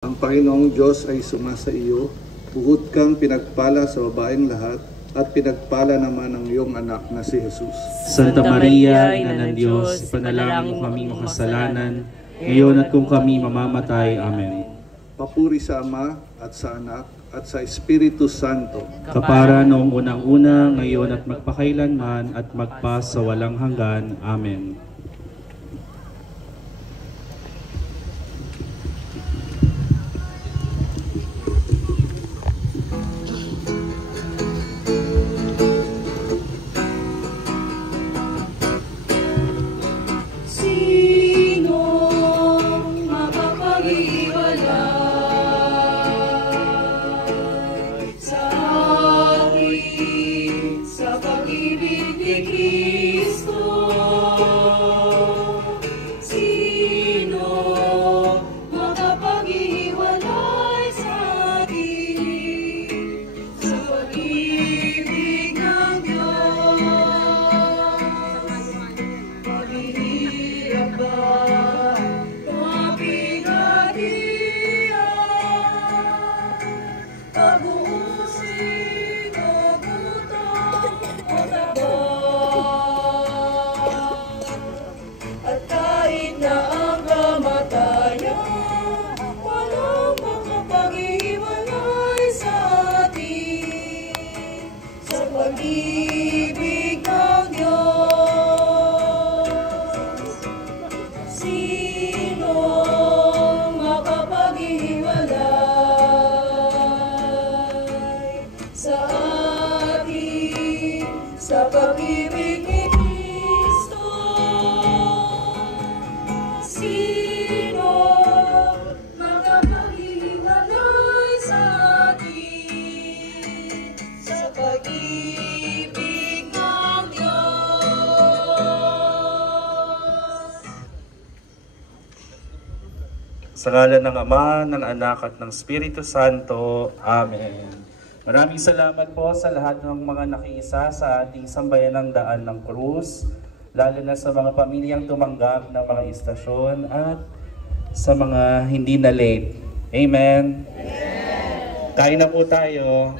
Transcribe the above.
Ang Panginoong Diyos ay sumasa iyo, bukod kang pinagpala sa babaeng lahat, at pinagpala naman ang iyong anak na si Jesus. Santa Maria, Ina ng Diyos, ipanalangin mo kaming makasalanan, ngayon at kung kami mamamatay. Amen. Papuri sa Ama at sa Anak at sa Espiritu Santo. Kapara noong unang-una, ngayon at magpakailanman at magpa sa walang hanggan. Amen. Sa ngalan ng Ama, ng Anak at ng Espiritu Santo. Amen. Maraming salamat po sa lahat ng mga nakiisa sa ating sambayanang daan ng krus, lalo na sa mga pamilyang tumanggap ng mga istasyon at sa mga hindi na late. Amen. Kain na po tayo.